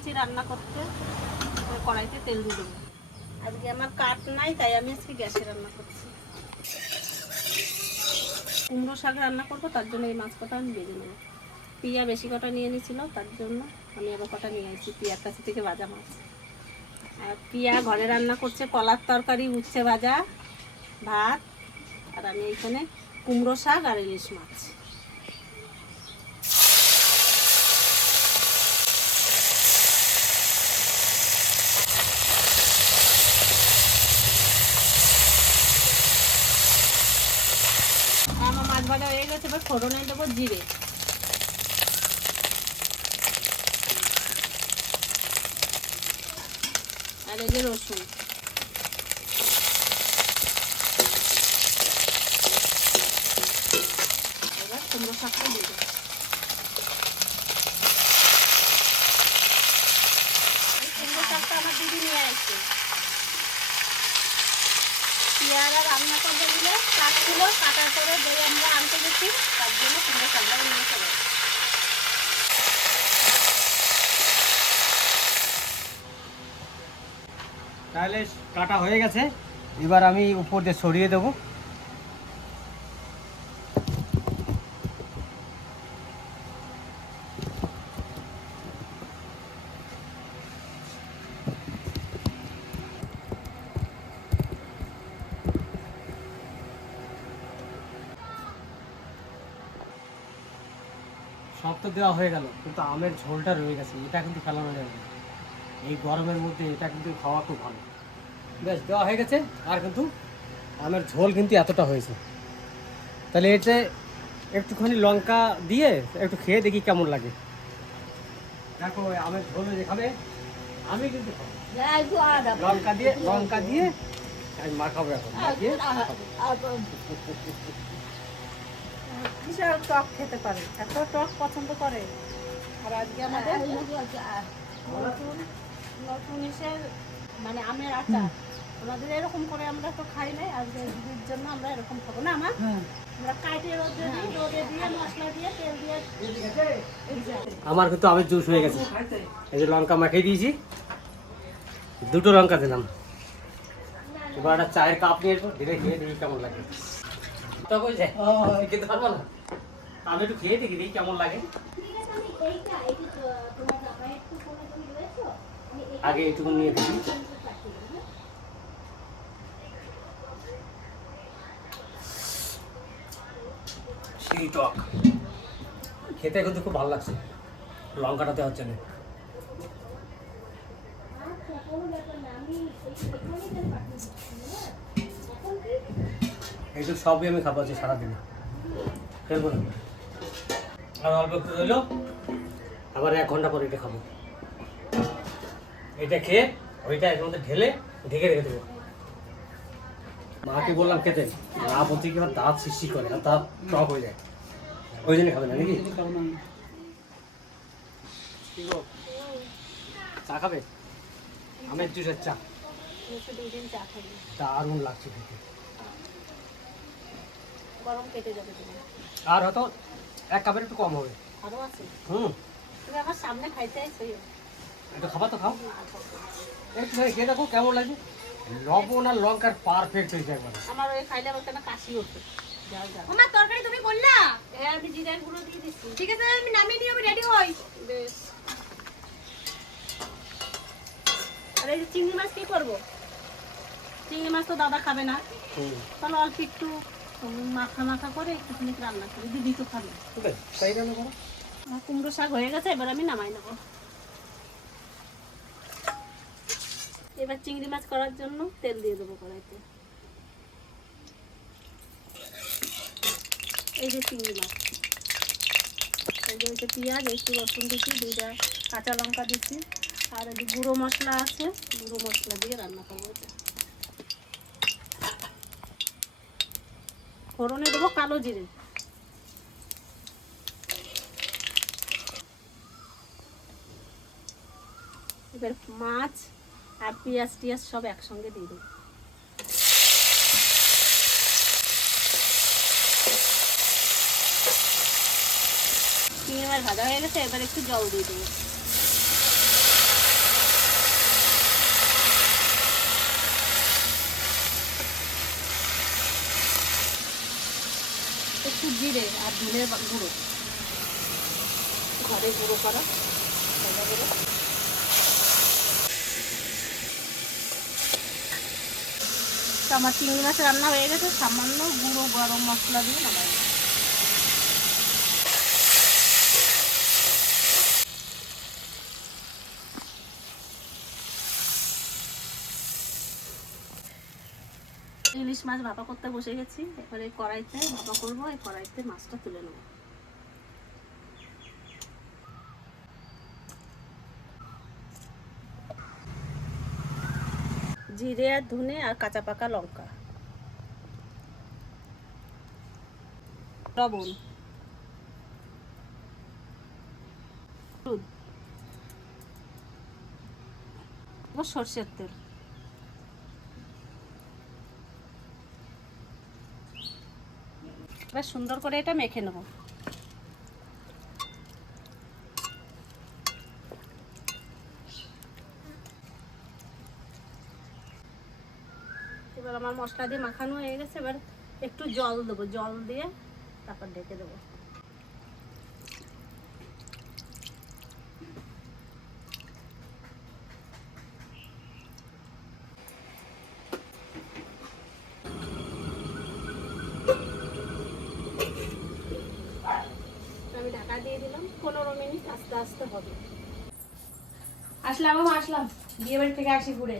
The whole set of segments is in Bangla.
গেছি রান্না করতে, কড়াইতে তেল দিয়ে দেবো। আজকে আমার কাঠ নাই, তাই আমি আজকে গ্যাসে রান্না করছি। কুমড়ো শাক রান্না করবো, তার জন্য এই মাছ কটা আমি ভেজে নেবো। পিয়া বেশি কটা নিয়ে নিয়েছিল, তার জন্য আমি আবার কটা নিয়ে আসছি পিয়ার কাছে থেকে ভাজা মাছ। আর পিয়া ঘরে রান্না করছে কলার তরকারি, উচ্ছে ভাজা, ভাত, আর আমি এইখানে কুমড়ো শাক আর ইলিশ মাছ। আমার মাছ ভাজা হয়ে গেছে, এবার ফোড়নে দেবো জিরে, আর এই যে রসুন, এবার কুমড়ো শাকটা দিয়ে দেবো। কুমড়ো শাকটা আমার দিদি নিয়ে আসছে। পেয়ারা রান্না করতে গেলে কাটছিল, কাটার পরে আমরা আনতে গেছি, তার জন্য কুমড়ো শাকটা নিয়ে চলে। তাহলে কাটা হয়ে গেছে, এবার আমি উপর দিয়ে ছড়িয়ে দেবো। সব তো দেওয়া হয়ে গেল, কিন্তু আমের ঝোলটা রয়ে গেছে, এটা কিন্তু ফেলানো যাবে না। এই গরমের মধ্যে এটা কিন্তু খাওয়া খুব ভালো। বেশ, দেওয়া হয়ে গেছে। আর কিন্তু আমের ঝোল কিন্তু এতটা হয়েছে, তাহলে এতে একটুখানি লঙ্কা দিয়ে একটু খেয়ে দেখি কেমন লাগে। দেখো আমের ঝোল যে খাবে, আমি কিন্তু খাবো লঙ্কা দিয়ে আমি মাখাবো এখন। বিশাল টক খেতে পারে, এত টক পছন্দ করে। আর আজকে আমাদের নতুন ইসের মানে আমের আচার, আমাদের এরকম করে আমরা তো খাই নাই, আজকে দিদির জন্য আমরা এরকম খাবো না। আমরা কাইটে রোদে দিয়ে মশলা দিয়ে তেল দিয়ে। আমার কিন্তু আমের জুস হয়ে গেছে, এই যে লঙ্কা মাখিয়ে দিয়েছি, দুটো লঙ্কা দিলাম। এবার একটা চায়ের কাপ নিয়ে আসবো, ধীরে খেয়ে দেখি কেমন লাগে। খেতে পারবো না, আমি একটু খেয়ে দেখি দেখি কেমন লাগে। আগে এইটুকু নিয়ে দেখি। সেই টক, খেতে কিন্তু খুব ভালো লাগছে, লঙ্কাটা দেওয়ার জন্য। এইটুকু সবই আমি খাবো আছি সারাদিনে, ফেলবো না। আর অল্প একটু রইলো, আবার 1 ঘন্টা পরে এটা খাবো। এটা খেয়ে ওইটা এর মধ্যে ঢেলে ঢেকে রেখে দেবো। মাকে বললাম খেতে, মা বলছে কি আমার দাঁত সৃষ্টি করে আর দাঁত টক হয়ে যায়, ওই জন্য খাবে না নাকি? চা খাবে? আমের জুসের চা দারুণ লাগছে খেতে। গরম কেটে যাবে তোমার, আর হয়তো 1 কাপের একটু কম হবে। আরো আছে, তুমি আমার সামনে খাইতে আইছো, একটু খাবার তো খাও, একটু খেয়ে দেখো কেমন লাগে। লবণ আর লঙ্কার পারফেক্ট হয়েছে একবার। আমার ওই খাইলে আমার কেন কাশি ওঠে। আমার তরকারি তুমি করলা? হ্যাঁ, আমি জিরার গুঁড়ো দিয়ে দিচ্ছি। ঠিক আছে, আমি নামিয়ে নিয়ে আমি রেডি হই। বেশ। আর এই যে চিংড়ি মাছ কি করবো? চিংড়ি মাছ তো দাদা খাবে না, তাহলে অল্প একটু মাখা মাখা করে একটুখানি রান্না করি, দিদি তো খাবে। তাই রান্না করো। আমার কুমড়ো শাক হয়ে গেছে, এবার আমি নামাই নেবো। এবার চিংড়ি মাছ করার জন্য তেল দিয়ে দেবো কড়াইতে। এই যে চিংড়ি মাছ, এই যে পেঁয়াজ, একটু রসুন দিচ্ছি, 2টা কাঁচা লঙ্কা দিচ্ছি, আর এই গুঁড়ো মশলা আছে, গুঁড়ো মশলা দিয়ে রান্না করবো। এটা ফোড়নে দেবো কালো জিরে, এবার মাছ আর পেঁয়াজ টিয়াজ সব একসঙ্গে দিয়ে দেবো। চিংড়ি মাছ ভাজা হয়ে গেছে, এবার একটু জল দিয়ে দেবো। একটু জিরে আর ধনের গুঁড়ো, ঘরে গুঁড়ো করা ভাজা গুঁড়ো। তো আমার চিংড়ি মাছের রান্না হয়ে গেছে, সামান্য গুঁড়ো গরম মশলা দিয়ে নামাই। ইলিশ মাছ ভাপা করতে বসে গেছি, এবারে কড়াইতে ভাপা করবো, এই কড়াইতে মাছটা তুলে নেবো। জিরে আর ধনে আর কাঁচা পাকা লঙ্কা, লবণ, হলুদ, সর্ষের তেল। এবার সুন্দর করে এটা মেখে নেব। এবার আমার মশলা দিয়ে মাখানো হয়ে গেছে, এবার একটু জল দেবো, জল দিয়ে তারপর ঢেকে দেবো। আমি ঢাকা দিয়ে দিলাম, 15 মিনিট আস্তে আস্তে হবে। আসলাম মামা, আসলাম বিয়ে বাড়ি থেকে আসি ঘুরে।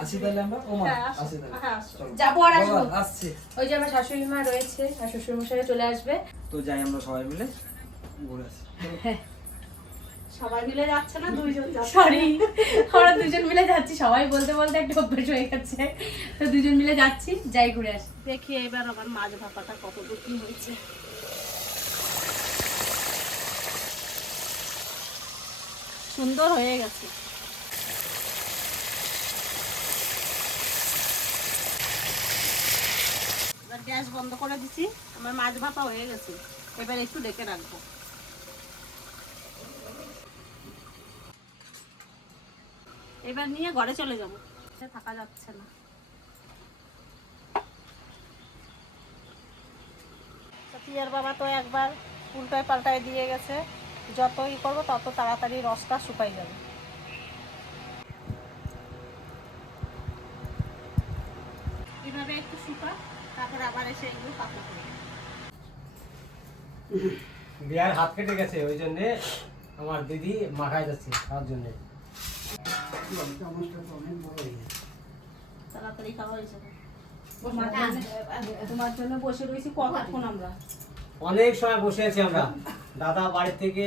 আসি তাহলে আমরা ওমা হ্যাঁ, আসো। আসি তাহলে হ্যাঁ, আসো। চলো। যাবো আর আসবো। বাবা, আসছে ওই যে আমার শাশুড়ি মা রয়েছে আর শ্বশুর মশাই চলে আসবে। তো যাই আমরা সবাই মিলে ঘুরে আসি। সবাই মিলে যাচ্ছে না, দুইজন যাচ্ছে। সরি, আমরা দুজন মিলে যাচ্ছি, সবাই বলতে বলতে একটা অভ্যাস হয়ে গেছে, তো দুজন মিলে যাচ্ছি, যাই ঘুরে আসি। দেখি এবার আমার মাছ ভাপাটা কতদূর কি হয়েছে। সুন্দর হয়ে গেছে। এবার গ্যাস বন্ধ করে দিছি, আমার মাছ ভাপা হয়ে গেছে। এবার একটু ডেকে রাখবো। এবার নিয়ে ঘরে চলে যাবো, থাকা যাচ্ছে না। পিয়ার বাবা তো একবার উল্টায় পাল্টায় দিয়ে গেছে, যতই করবো তত তাড়াতাড়ি রসটা শুকাই যাবে। এইভাবে একটু শুকা, তারপরে আবার এসে এগুলো পাতলা করে। বিয়ার হাত কেটে গেছে, ওই জন্যে আমার দিদি মাখায় যাচ্ছে তার জন্যে। তাড়াতাড়ি খাওয়া হয়েছে। তোমার জন্য বসে রয়েছি কতক্ষণ আমরা। অনেক সময় বসে আছি আমরা। দাদা বাড়ি থেকে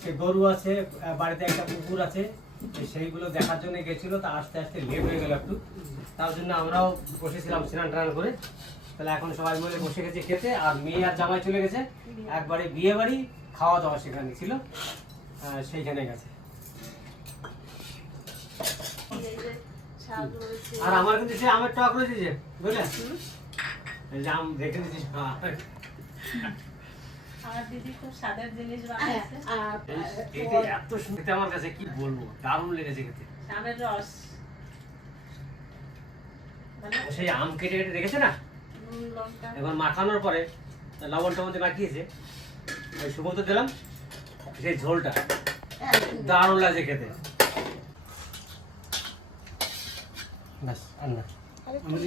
সে গরু আছে, বাড়িতে একটা কুকুর আছে, সেইগুলো দেখার জন্য গেছিল, তা আস্তে আস্তে লেট হয়ে গেল একটু, তার জন্য আমরাও বসেছিলাম স্নান টান করে। তাহলে এখন সবাই মিলে বসে গেছে খেতে, আর মেয়ে আর জামাই চলে গেছে একবারে বিয়ে বাড়ি, খাওয়া দাওয়া সেখানে ছিল, সেইখানে গেছে। শাক রয়েছে। আর আমার কিন্তু সে আমের টক রয়েছে যে, বুঝলে, এই যে আম রেখে দিয়েছি। আমার দিদি খুব স্বাদের জিনিস বানাইছে। এটা এত সুন্দর আমার কাছে, কি বলবো, দারুণ লেগেছে খেতে। আমের রস, সেই আম কেটে কেটে রেখেছে না, নুন লঙ্কা। এবার মাখানোর পরে লবণটা মধ্যে মাখিয়েছে, ওই সুমতো দিলাম, সেই ঝোলটা দারুণ লাগছে খেতে। ব্যাস আর না,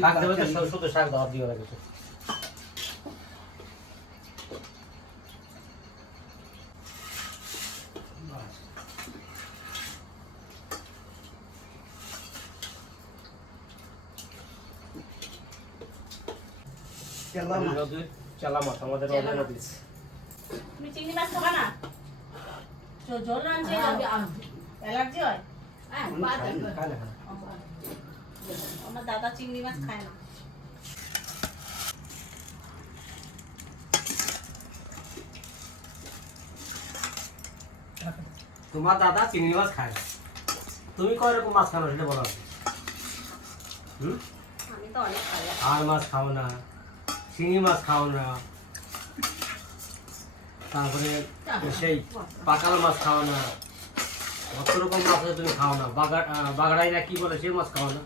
শাক দেবে তো, শুধু শাক দাও দিয়ে রাখবে। চালা মাছ আমাদের নদীর। তুমি চিংড়ি মাছ খাবা না? ঝোল রাঁধছে, অ্যালার্জি হয়। আমার দাদা চিংড়ি মাছ খায় না। তোমার দাদা চিংড়ি মাছ খায় না, তুমি কয় রকম মাছ খাও সেটা বলো। আমি তো অনেক খাই। আর মাছ খাও না, শিঙি মাছ খাও না, তারপরে সেই পাকাল মাছ খাও না, কত রকম মাছ আছে তুমি খাও না, বাগড়াই না কি বলে সেই মাছ খাও না।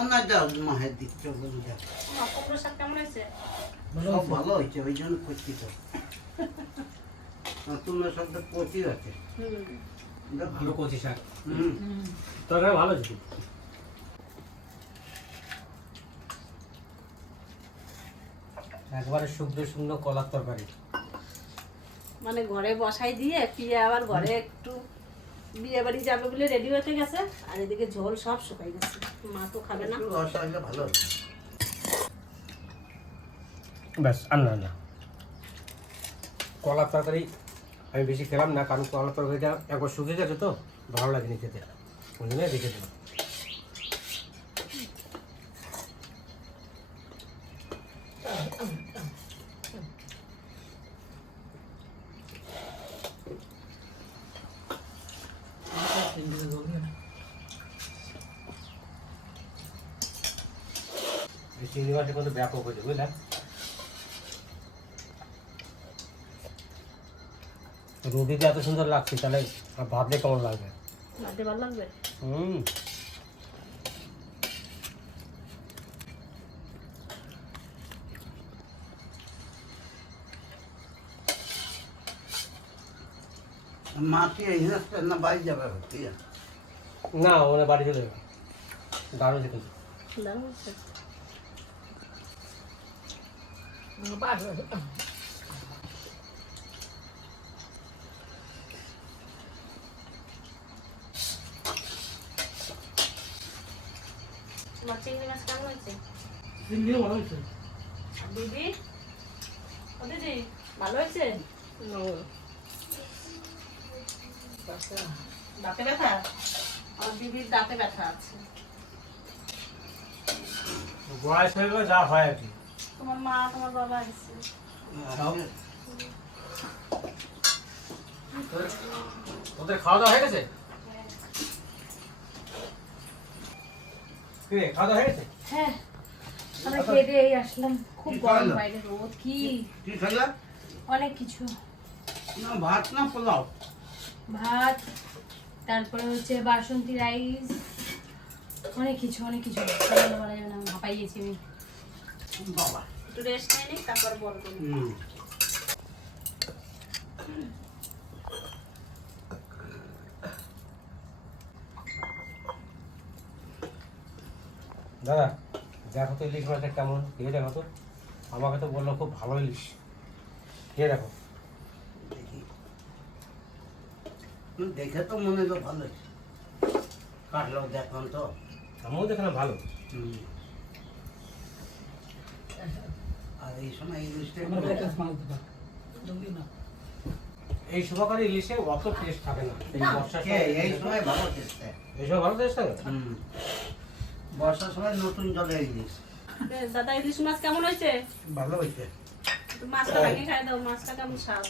আমার যাও মায়ের দিক বলে যাও কুমড়ো শাক কেমন হয়েছে? সব ভালো হয়েছে ওই জন্য করছি তো তোমার সব তো পচি আছে ভালো কচি শাক হুম তরকারি ভালো ছিল। একবারে শুকনো শুকনো কলার তরকারি। মানে ঘরে বসাই দিয়ে পিয়া আবার ঘরে একটু বিয়ে বাড়ি যাবে বলে রেডি হতে গেছে, আর এদিকে ঝোল সব শুকাই গেছে, মা তো খাবে না। একটু রস আসলে ভালো হতো। ব্যাস আর না কলার তরকারি আমি বেশি খেলাম না, কারণ কলার তরকারিটা একবার শুকিয়ে গেছে তো ভালো লাগেনি খেতে, ওই জন্য রেখে দিলাম। এই চিংড়ি মাছের কিন্তু ব্যাপক হয়েছে বুঝলে, রুটিতে এত সুন্দর লাগছে, তাহলে আর ভাবলে কেমন লাগবে? ভাতে ভালো লাগবে। হুম মাটি এই না বাড়ি যাবে হচ্ছে না ওরা বাড়ি চলে যাবে, দারুণ কিন্তু। দারুণ হচ্ছে। তোমার চিংড়ি মাছ কেমন হয়েছে? ভালো হয়েছে। আর দিদি, ও দিদি ভালো হয়েছে? দাঁতে ব্যথা? আমার দিদির দাঁতে ব্যথা আছে। বয়স হয়ে গেলে যা হয় আর কি। তোমার মা তোমার বাবা এসেছে। ওদের খাওয়া দাওয়া হয়ে গেছে? কি রে, খাওয়া দাওয়া হয়ে গেছে? হ্যাঁ আমরা খেয়ে দিয়ে এই আসলাম, খুব কি গরম খাওয়ালো? বাইরে রোদ, কি কি খেলা অনেক কিছু। না ভাত না পোলাও ভাত, তারপরে হচ্ছে বাসন্তী রাইস, অনেক কিছু খাওয়ানো বলা যাবে না, আমি হাঁপাই গেছি আমি। বাবা একটু রেস্ট নিয়ে নিই, তারপর বড় করি। হুম দাদা দেখো তো ইলিশ মাছটা কেমন, খেয়ে দেখো তো। আমাকে তো বললো খুব ভালো ইলিশ, খেয়ে দেখো। দেখি দেখে তো মনে হলো ভালো কাটলো দেখলাম তো আমিও দেখলাম ভালো। হুম। আর এই সময় ইলিশটা এই শুভকারী ইলিশে অত টেস্ট থাকে না, এই বর্ষার কে, সময় এই সময় ভালো টেস্ট এই সময় ভালো টেস্ট থাকে। বর্ষার সময় নতুন জলে ইলিশ দাদা ইলিশ মাছ কেমন হয়েছে? ভালো হয়েছে একটু মাছটা ভেঙে খাই দাও, মাছটা কেমন স্বাদ।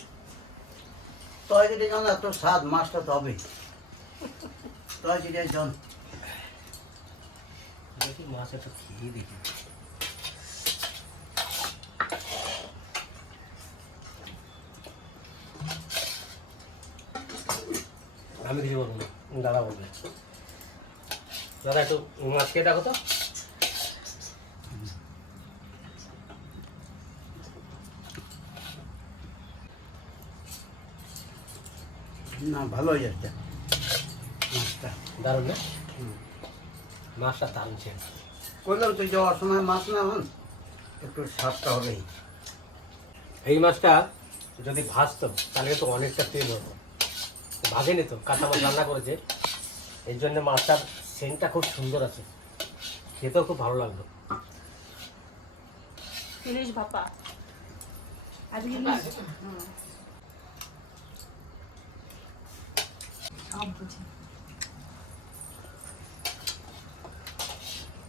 তরকারি যেন এত স্বাদ মাছটা তো হবেই তরকারি জন দেখি মাছ একটু খেয়ে দেখি। আমি কিছু বলবো না, দাদা বলবে। দাদা একটু মাছ খেয়ে দেখো তো। না ভালো হয়ে যাচ্ছে মাছটা দারুণ না? মাছটা দারুণ ছিল। করলাম তো যাওয়ার সময় মাছ না হন একটু স্বাদটা হবেই এই মাছটা যদি ভাজতো তাহলে তো অনেকটা তেল হতো, ভাজেনি তো, কাঁচা মাছ রান্না করেছে, এই জন্য মাছটার সেন্টটা খুব সুন্দর আছে, খেতেও খুব ভালো লাগলো। ইলিশ ভাপা। আজকে সব বুঝি।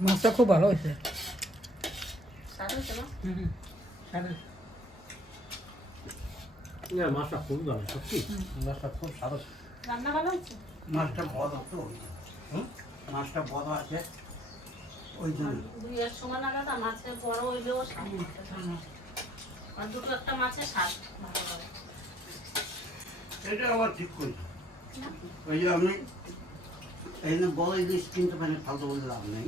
মাছটা খুব ভালো হয়েছে। স্বাদ হয়েছে না? মাছটা খুব ভালো, সত্যি মাছটা খুব স্বাদ। রান্না ভালো হয়েছে? মাছটা বড় তো মাছটা বড় আছে ওই জন্য দুই এক সমান না দাদা, মাছের বড় হইলেও স্বাদ হবে। আর দুটো একটা মাছের স্বাদ ভালো হবে। এটা আবার ঠিক করি ওই যে আমি এই জন্য বড় ইলিশ কিনতে পারি ফালতু বলে লাভ নেই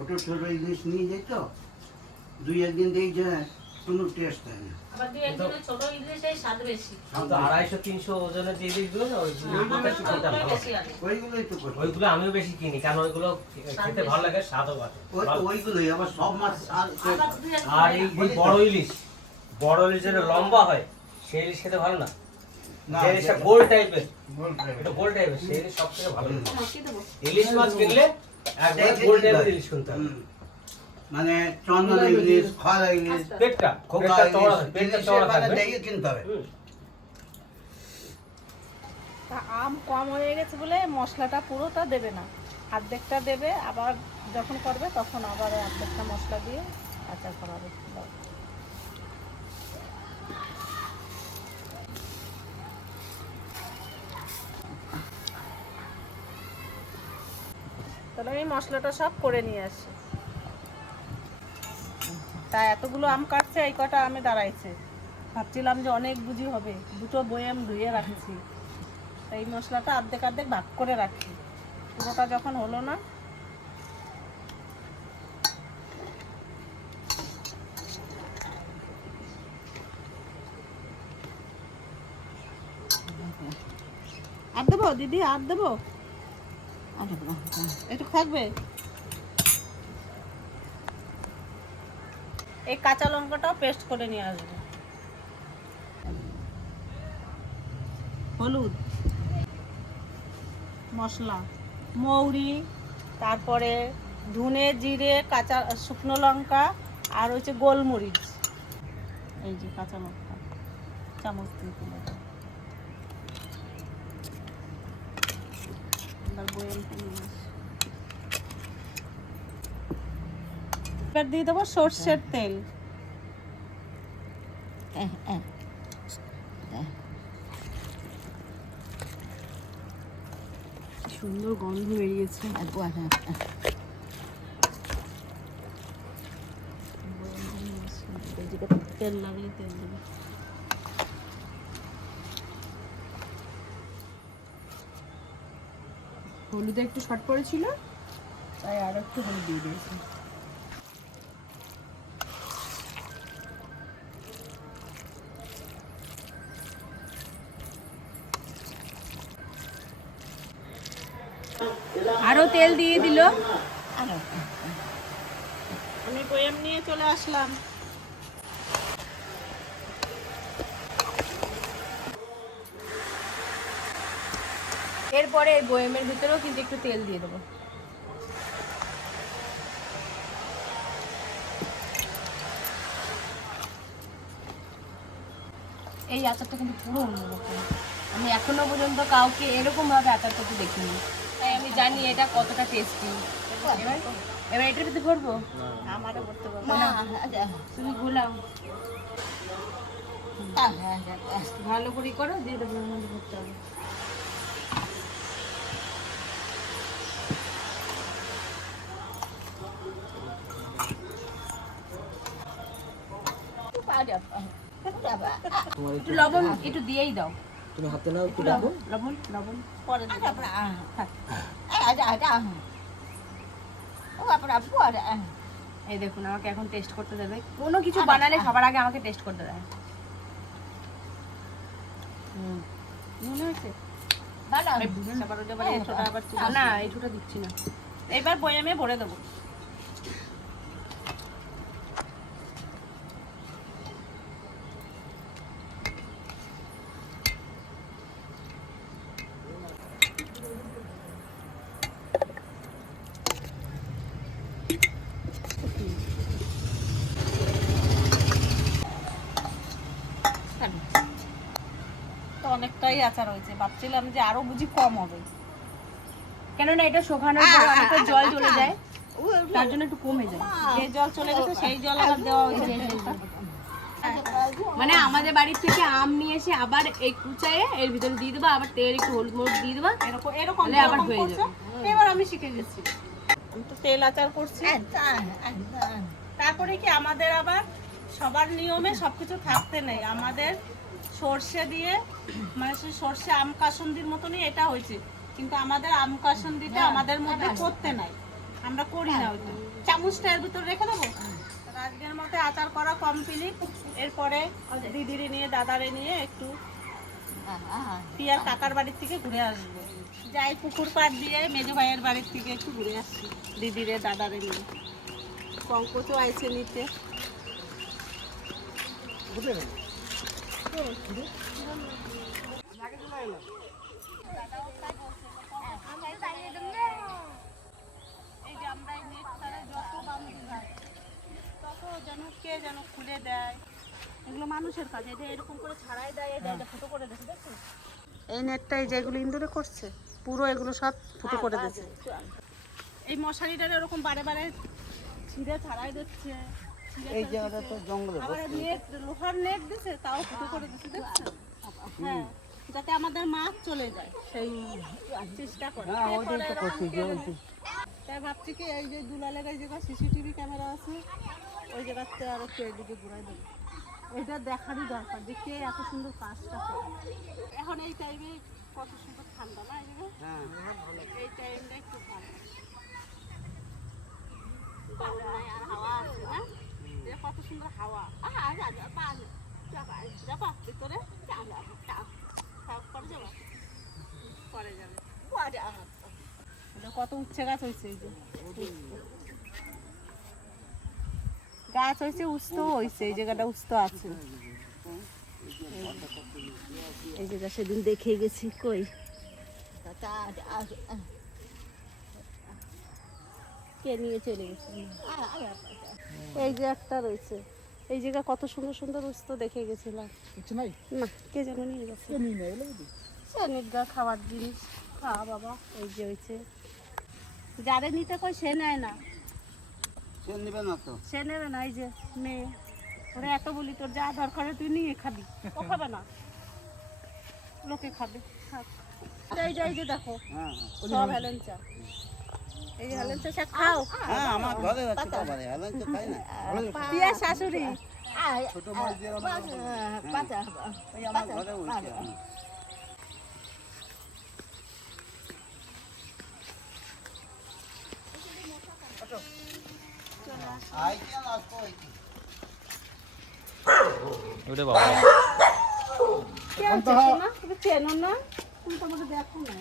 ছোট ছোট ইলিশ নিয়ে যাই তো, দুই একদিন দেখি যে কোনো টেস্ট হয় না। আবার দুই একদিনের ছোট ইলিশের স্বাদ বেশি। তো 250-300 ওজনের দিয়ে দিলো না, ওইগুলো একটু খেতে ওগুলোই ভালো। বেশি লাগে। ওইগুলোই তো করি। ওইগুলো আমিও বেশি কিনি, কারণ ওইগুলো খেতে ভালো লাগে, স্বাদও ভালো। ওইগুলোই আবার সব মাছ আবার দুই একদিন আর এই বড় ইলিশ, বড় ইলিশ যেটা লম্বা হয় সেই ইলিশ খেতে ভালো না, যে ইলিশটা গোল টাইপের, এটা গোল টাইপের, সেই ইলিশ সব থেকে ভালো। আমার কি দেবো? ইলিশ মাছ কিনলে একবার গোল টাইপের ইলিশ কিনতে হবে। মানে চন্দনা ইলিশ, খরা ইলিশ, পেটটা খোকা পেটটা চওড়া, ইলিশ, পেটটা ইলিশের চওড়া মানে থাকবে। দেখে কিনতে হবে। হুম। তা আম কম হয়ে গেছে বলে মশলাটা পুরোটা দেবে না, অর্ধেকটা দেবে, আবার যখন করবে তখন আবার অর্ধেকটা মশলা দিয়ে আচার করাবে। তাহলে আমি মশলাটা সব করে নিয়ে আসি। তা এতগুলো আম কাটছে, এই কটা আমে দাঁড়াইছে, ভাবছিলাম যে অনেক বুঝি হবে, দুটো বয়াম ধুয়ে রাখছি, তাই এই মশলাটা অর্ধেক অর্ধেক ভাগ করে রাখি, পুরোটা যখন হলো না। আর দেবো দিদি, আর দেবো, একটু থাকবে। এই কাঁচা লঙ্কাটাও পেস্ট করে নিয়ে আসবে। হলুদ, মশলা, মৌরি, তারপরে ধনে, জিরে, কাঁচা শুকনো লঙ্কা, আর হচ্ছে গোলমরিচ, এই যে কাঁচা লঙ্কা চামচ দিয়ে তুলে দাও। এবার বয়ামটা নিয়ে আসি। এবার দিয়ে দেবো সর্ষের তেল। সুন্দর গন্ধ বেরিয়েছে। তেল লাগলে তেল দেবো। হলুদে একটু শর্ট পড়েছিল, তাই আর একটু হলুদ দিয়ে দিয়েছি। আরো তেল দিয়ে দিল। আমি বয়াম নিয়ে চলে আসলাম। এরপরে এই বয়ামের ভিতরেও কিন্তু একটু তেল দিয়ে দেবো। এই আচারটা কিন্তু পুরো অন্যরকম, আমি এখনো পর্যন্ত কাউকে এরকম ভাবে আচার করতে দেখিনি, তাই আমি জানি এটা কতটা টেস্টি। এবার এটার ভিতরে ভরবো, আমারও করতে পারবো না তুমি ঘোলাও, ভালো করে করো, দিয়ে দেবো এর মধ্যে ভরতে হবে। একটু লবণ একটু দিয়েই দাও, তুমি হাতে নাও, একটু লবণ লবণ লবণ পরে দেবো। এই দেখুন আমাকে এখন টেস্ট করতে দেবে, কোনো কিছু বানালে সবার আগে আমাকে টেস্ট করতে দেয়। মনে হয়েছে আবার ওটা আবার এই ছোটা আবার চিনি। না এইটুটা দিচ্ছি না। এবার বয়ামে ভরে দেবো। তো অনেকটাই আচার হয়েছে, ভাবছিলাম যে আরো বুঝি কম হবে। কেননা এটা শোকানোর পর অনেকটা জল চলে যায়, তার জন্য একটু কমে যায়। যে জল চলে গেছে সেই জল আবার দেওয়া হয়েছে। মানে আমাদের বাড়ির থেকে আম নিয়ে এসে আবার এই কুচায়ে এর ভিতরে দিয়ে দেবা, আবার তেল একটু হলুদ মরুদ দিয়ে দেবা, এরকম এরকম তাহলে আবার হয়ে করছে। যাবে। এবার আমি শিখে গেছি, আমি তো তেল আচার করছি। তারপরে কি আমাদের আবার সবার নিয়মে সবকিছু থাকতে নেই, আমাদের সর্ষে দিয়ে, মানে সেই সর্ষে আম কাসুন্দির মতনই এটা হয়েছে, কিন্তু আমাদের আম কাসুন্দিটা আমাদের মধ্যে করতে নাই, আমরা করি না ওইটা। চামচটা এর ভিতরে রেখে দেবো। আজকের মতো আচার করা কমপ্লিট। এরপরে দিদিরে নিয়ে দাদারে নিয়ে একটু পিয়ার কাকার বাড়ির থেকে ঘুরে আসবো। যাই পুকুর পাড় দিয়ে মেজো ভাইয়ের বাড়ির থেকে একটু ঘুরে আসছি দিদিরে দাদারে নিয়ে। পঙ্কজও আইছে নিতে। এই যে আমরা এই নেট ছাড়া যত বান্ধি হয় তত যেন কে যেন খুলে দেয়। এগুলো মানুষের কাজ। এটা এরকম করে ছাড়াই দেয়, এটা ফুটো করে দিচ্ছে, দেখছো? এই নেটটাই যেগুলো ইন্দুরে করছে পুরো এগুলো সব ফুটো করে দিচ্ছে। এই মশারিটা এরকম বারে বারে ছিঁড়ে ছাড়াই দিচ্ছে। এই জায়গাটা তো জঙ্গলে আবার নেট লোহার নেট দিছে তাও ফুটো করে দিচ্ছে, দেখছো? হ্যাঁ, যাতে আমাদের মাছ চলে যায় সেই চেষ্টা করে। তাই ভাবছি কি এই যে দুলালের এই জায়গায় সিসিটিভি ক্যামেরা আছে, ওই জায়গাতে আর একটু এদিকে ঘুরাই দেবো। এটা দেখারই দরকার যে কে এত সুন্দর কাজটা করে। এখন এই টাইমে কত সুন্দর ঠান্ডা না, এই জায়গায় এই টাইমটা একটু ভালো। গরম নাই আর হাওয়া আছে না, যে কত সুন্দর হাওয়া। যাবা ভিতরে পরে যাবে। কত উচ্ছে গাছ হয়েছে, এই যে গাছ হয়েছে, উস্ত হয়েছে, এই জায়গাটা উস্ত আছে। এই জায়গা সেদিন দেখে গেছি, কই কে নিয়ে চলে গেছে। এই যে একটা রয়েছে, এই জায়গা কত সুন্দর সুন্দর উস্ত দেখে গেছিলাম। না, কে যেন নিয়ে গেছে। নির্গা খাওয়ার জিনিস খাওয়া বাবা। এই যে হয়েছে, যারে নিতে কই সে নেয় না, সে নেবে না তো। সে নেবে না। এই যে মেয়ে, ওরা এত বলি তোর যা দরকার তুই নিয়ে খাবি, ও খাবে না, লোকে খাবে। থাক। এই যে দেখো সব হেলেঞ্চা, এই যে হেলেঞ্চা শাক খাও। হ্যাঁ, আমার ঘরে আছে তো বারে, হালান তো খাই না। পিয়া শাশুড়ি ছোট মাছ দিয়ে ওই আমার ঘরে হইছে। আইছে না আসো আইছে। ওরে বাবা, কে আছে সোনা? তুমি চেনো না, তুমি তো আমাকে দেখো না।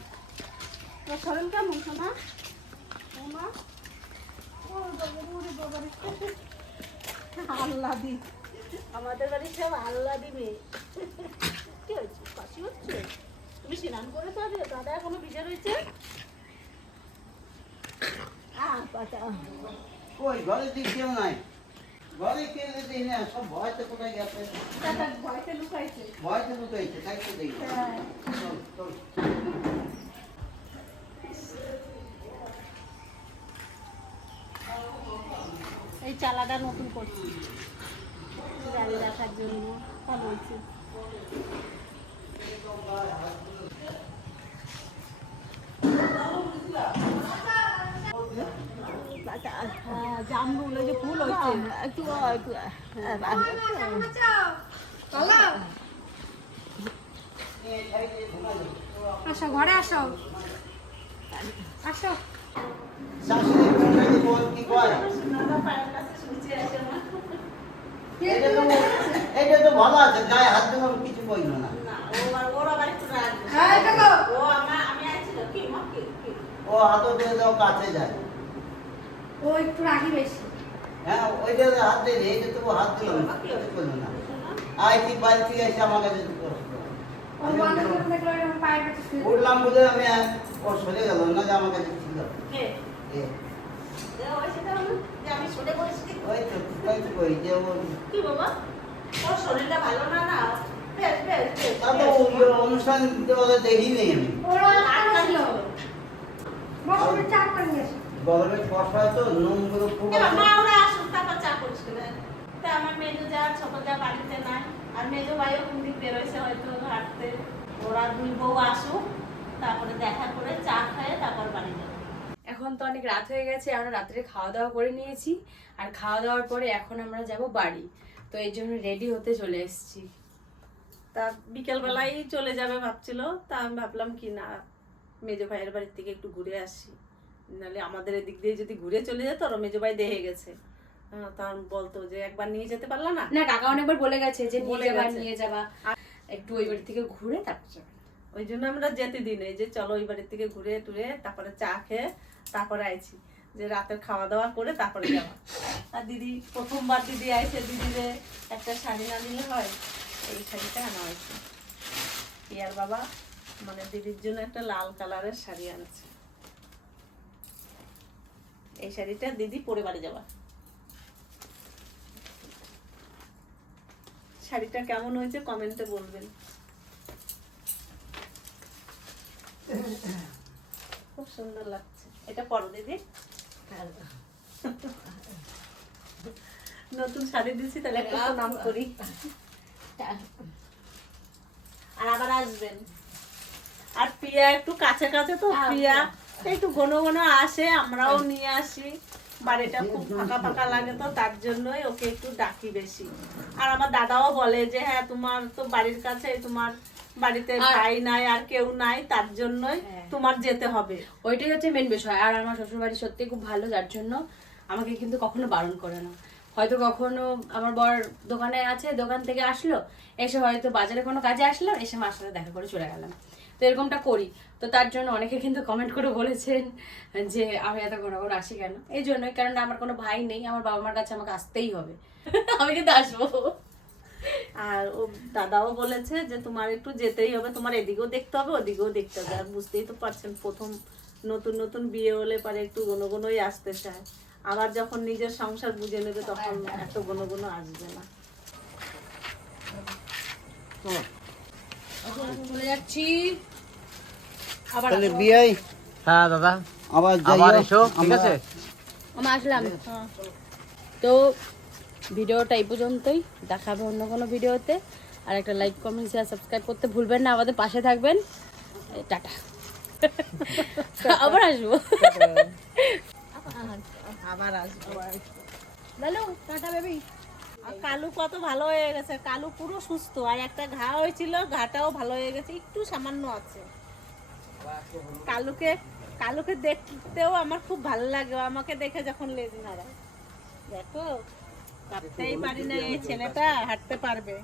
তোর শরীর কেমন সোনা? সোনা ও বাবারে, আল্লাদি, আমাদের বাড়ি সব আল্লাদি মেয়ে। কি হয়েছে, কাশি হচ্ছে? তুমি স্নান করে তো দাদা এখনো ভিজে রয়েছে। কই ঘরে দিক কেউ নাই, ঘরে কে যদি না সব ভয়তে কোথায় গেছে, দাদা ভয়তে লুকাইছে। ভয়তে লুকাইছে, তাই তো দেখি। হ্যাঁ। চল, চল। এই চালাটা নতুন করছি গাড়ি রাখার জন্য, ভালো হয়েছে। জামরুল যে ফুল হচ্ছে একটু আসো ঘরে আসো, আসো। শাশুড়ি কোথায় বল কি কয়? এটা তো ভালো আছে, গায়ে হাত দেবো কিছু বইল না। ও হাতও দিয়ে দাও, কাছে যায়। ও একটু রাগি বেশি। হ্যাঁ, ওইটা হাত দিয়ে এইটা তো হাত দিল কিছু করলো না। আইটি বাড়ি থেকে এসে আমার কাছে ও বন্ধ করে দেখলো এরকম পায়ের কাছে শুয়ে। উঠলাম বুঝে আমি ও সরে গেল না, যে আমার কাছে ছিল। এ, ওই তো কই যে ও কি বাবা, ওর শরীরটা ভালো না না, বেশ বেশ বেশ। তারপর অনুষ্ঠান ওরা দেখিনি আমি। ওরা আটকা ছিল। বসে চা করে নিয়ে এসো। গরমের কষ্ট হয় তো, নোংগুলো খুব এবার আছে। মা ওরা আসুক, তারপর চা করিস করে। তা আমার মেজো যা ছোট যা বাড়িতে নাই, আর মেজো ভাইও কোন দিক বেরোইছে হয়তো হাঁটতে। ওরা দুই বউ আসুক, তারপরে দেখা করে চা খায় তারপর বাড়ি যাবে। এখন তো অনেক রাত হয়ে গেছে, আমরা রাত্রে খাওয়া দাওয়া করে নিয়েছি, আর খাওয়া দাওয়ার পরে এখন আমরা যাব বাড়ি। তো এই জন্য রেডি হতে চলে এসেছি। তা বিকেলবেলায় চলে যাবে ভাবছিল, তা আমি ভাবলাম কি না মেজো ভাইয়ের বাড়ির থেকে একটু ঘুরে আসি। নাহলে আমাদের এদিক দিয়ে যদি ঘুরে চলে যেত, আর মেজো ভাই দেখে গেছে, তখন বলতো যে একবার নিয়ে যেতে পারলা না। না কাকা অনেকবার বলে গেছে যে বলে নিয়ে যাবা একটু ওই বাড়ি থেকে ঘুরে তারপর যাবে। ওই জন্য আমরা যেতে দিই নাই, যে চলো ওই বাড়ির থেকে ঘুরে টুরে তারপরে চা খেয়ে তারপরে আইছি, যে রাতের খাওয়া দাওয়া করে তারপরে যাওয়া। আর দিদি প্রথমবার দিদি আইছে, দিদিরে একটা শাড়ি না নিলে হয়, এই শাড়িটা আনা হয়েছে। পিয়ার বাবা মানে দিদির জন্য একটা লাল কালারের শাড়ি আনছে, এই শাড়িটা দিদি পরে বাড়ি যাবা। শাড়িটা কেমন হয়েছে কমেন্টে বলবেন। খুব সুন্দর লাগছে, এটা পরো দিদি। নতুন শাড়ি দিচ্ছি, তাহলে একটু নাম করি। আর আবার আসবেন। আর প্রিয়া একটু কাছে কাছে তো, প্রিয়া একটু ঘন ঘন আসে, আমরাও নিয়ে আসি। বাড়িটা খুব ফাঁকা ফাঁকা লাগে, তো তার জন্যই ওকে একটু ডাকি বেশি। আর আমার দাদাও বলে যে হ্যাঁ তোমার তো বাড়ির কাছে, তোমার বাড়িতে ভাই নাই আর কেউ নাই, তার জন্যই তোমার যেতে হবে। ওইটাই হচ্ছে মেন বিষয়। আর আমার শ্বশুর বাড়ি সত্যি খুব ভালো, যার জন্য আমাকে কিন্তু কখনো বারণ করে না। হয়তো কখনো আমার বর দোকানে আছে, দোকান থেকে আসলো, এসে হয়তো বাজারে কোনো কাজে আসলো, এসে মার সাথে দেখা করে চলে গেলাম, তো এরকমটা করি। তো তার জন্য অনেকে কিন্তু কমেন্ট করে বলেছেন যে আমি এত ঘন ঘন আসি কেন। এই জন্যই, কারণ আমার কোনো ভাই নেই, আমার বাবা মার কাছে আমাকে আসতেই হবে, আমি কিন্তু আসবো। আর ও দাদাও বলেছে যে তোমার একটু যেতেই হবে, তোমার এদিকেও দেখতে হবে ওদিকেও দেখতে হবে। আর বুঝতেই তো পারছেন, প্রথম নতুন নতুন বিয়ে হলে পারে একটু ঘন ঘনই আসতে চায়। আবার যখন নিজের সংসার বুঝে নেবে তখন এত ঘন ঘন আসবে না। চলে যাচ্ছি আবার। তাহলে বিয়াই হ্যাঁ দাদা, আবার আবার এসো, ঠিক আছে? আমরা আসলাম। তো ভিডিওটা এই পর্যন্তই, দেখাবে অন্য কোনো ভিডিওতে। আর একটা লাইক কমেন্ট শেয়ার সাবস্ক্রাইব করতে ভুলবেন না, আমাদের পাশে থাকবেন। টাটা, আবার আসবো। আবার আসবো। Lalu tata baby. আর কালু কত ভালো হয়ে গেছে, কালু পুরো সুস্থ। আর একটা ঘা হয়েছিল, ঘাটাও ভালো হয়ে গেছে, একটু সামান্য আছে। কালুকে দেখতেও আমার খুব ভালো লাগে, ও আমাকে দেখে যখন লেজ নাড়ায়। দেখো, হাঁটতেই পারি না, এই ছেলেটা হাঁটতে পারবে।